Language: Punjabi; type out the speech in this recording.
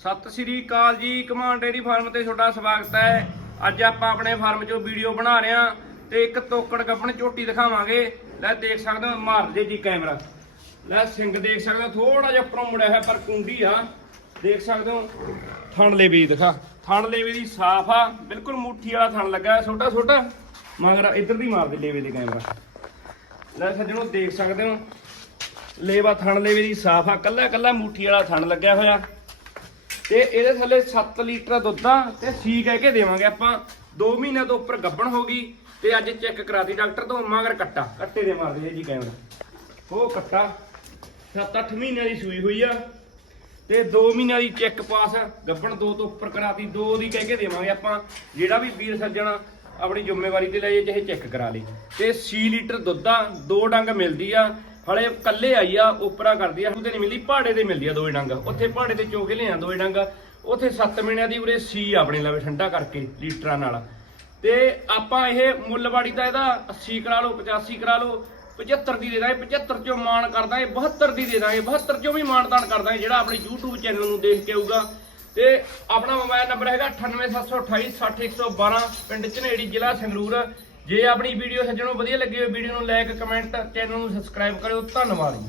ਸਤਿ ਸ੍ਰੀ ਅਕਾਲ ਜੀ, ਕਮਾਂਡ ਡੇਰੀ ਫਾਰਮ ਤੇ ਤੁਹਾਡਾ ਸਵਾਗਤ ਹੈ। ਅੱਜ ਆਪਾਂ ਆਪਣੇ ਫਾਰਮ 'ਚੋਂ ਵੀਡੀਓ ਬਣਾ ਰਹੇ ਹਾਂ ਤੇ ਇੱਕ ਤੋਕੜ ਗੱਪਣ ਝੋਟੀ ਦਿਖਾਵਾਂਗੇ। ਲੈ ਦੇਖ ਸਕਦੇ ਹੋ ਮਾਰ ਦੇ ਜੀ ਕੈਮਰਾ। ਲੈ ਸਿੰਘ ਦੇਖ ਸਕਦੇ ਹੋ ਥੋੜਾ ਜਿਹਾ ਉੱਪਰੋਂ ਮੁੜਿਆ ਹੋਇਆ ਪਰ ਕੁੰਡੀ ਆ। ਦੇਖ ਸਕਦੇ ਹੋ, ਥਣ ਲੇਵੀ ਦਿਖਾ। ਥਣ ਲੇਵੀ ਦੀ ਸਾਫ਼ ਆ, ਬਿਲਕੁਲ ਮੁੱਠੀ ਵਾਲਾ ਥਣ ਲੱਗਾ ਛੋਟਾ ਛੋਟਾ। ਮਗਰ ਇੱਧਰ ਦੀ ਮਾਰ ਦੇ ਲੇਵੇ ਦੇ ਕੈਮਰਾ। ਲੈ ਸੱਜਣੋ, ਦੇਖ ਸਕਦੇ ਹੋ, ਲੇਵਾ ਥਣ ਲੇਵੇ ਦੀ ਸਾਫ਼ ਆ, ਕੱਲਾ ਕੱਲਾ ਮੁੱਠੀ ਵਾਲਾ ਥਣ ਲੱਗਿਆ ਹੋਇਆ। ਤੇ ਇਹਦੇ ਥੱਲੇ 7 ਲੀਟਰ ਦੁੱਧ ਆ, ਤੇ ਸੀ ਕਹਿ ਕੇ ਦੇਵਾਂਗੇ ਆਪਾਂ। 2 ਮਹੀਨਿਆਂ ਤੋਂ ਉੱਪਰ ਗੱਬਣ ਹੋ ਗਈ, ਤੇ ਅੱਜ ਚੈੱਕ ਕਰਾਤੀ ਡਾਕਟਰ ਤੋਂ ਮਗਰ ਕੱਟਾ। ਕੱਟੇ ਦੇ ਮਾਰਦੇ ਜੀ ਕੈਮਰਾ। ਉਹ ਕੱਟਾ। 7-8 ਮਹੀਨਿਆਂ ਦੀ ਸੂਈ ਹੋਈ ਆ, ਤੇ 2 ਮਹੀਨਿਆਂ ਦੀ ਚੈੱਕ ਪਾਸ ਗੱਬਣ 2 ਤੋਂ ਉੱਪਰ ਕਰਾਤੀ 2 ਦੀ ਕਹਿ ਕੇ ਦੇਵਾਂਗੇ ਆਪਾਂ। ਜਿਹੜਾ ਵੀ ਵੀਰ ਸੱਜਣ ਆਪਣੀ ਜ਼ਿੰਮੇਵਾਰੀ ਤੇ ਲੈ ਜੇ ਚਾਹੇ ਚੈੱਕ ਕਰਾ ਲਈ ਤੇ 6 ਲੀਟਰ ਦੁੱਧ ਆ, ਦੋ ਡੰਗ ਮਿਲਦੀ ਆ ਹਲੇ ਕੱਲੇ ਆਈ ਆ, ਉਪਰਾ ਕਰਦੀ ਆ। ਉਹਦੇ ਨਹੀਂ ਮਿਲਦੀ, ਪਹਾੜੇ ਤੇ ਮਿਲਦੀ ਆ ਦੋਏ ਡੰਗ। ਉੱਥੇ ਪਹਾੜੇ ਤੇ ਚੋਕੇ ਲਿਆ ਦੋਏ ਡੰਗ। ਉੱਥੇ 7 ਮਹੀਨਿਆਂ ਦੀ ਉਰੇ ਸੀ ਆਪਣੇ ਲਵੇ, ਠੰਡਾ ਕਰਕੇ, ਲੀਟਰਾਂ ਨਾਲ। ਤੇ ਆਪਾਂ ਇਹ ਮੁੱਲਵਾੜੀ ਦਾ ਇਹਦਾ 80 ਕਰਾ ਲਓ 85 ਕਰਾ ਲਓ 75 ਦੀ ਦੇ ਦਾਂਗੇ। 75 ਚੋਂ ਮਾਣ ਕਰਦਾ ਏ 72 ਦੀ ਦੇ ਦਾਂਗੇ। 72 ਚੋਂ ਵੀ ਮਾਣਦਾਨ ਕਰਦਾ ਜਿਹੜਾ ਆਪਣੇ YouTube ਚੈਨਲ ਨੂੰ ਦੇਖ ਕੇ ਆਊਗਾ। ਤੇ ਆਪਣਾ ਮੋਬਾਈਲ ਨੰਬਰ ਹੈਗਾ 98728 60112 ਪਿੰਡ ਝਨੇੜੀ ਜ਼ਿਲ੍ਹਾ ਸੰਗਰੂਰ। ਜੇ ਆਪਣੀ ਵੀਡੀਓ ਸੱਜਣੋਂ ਵਧੀਆ ਲੱਗੀ ਹੋਵੇ ਵੀਡੀਓ ਨੂੰ ਲਾਈਕ ਕਮੈਂਟ ਚੈਨਲ ਨੂੰ ਸਬਸਕ੍ਰਾਈਬ ਕਰਿਓ। ਧੰਨਵਾਦ ਜੀ।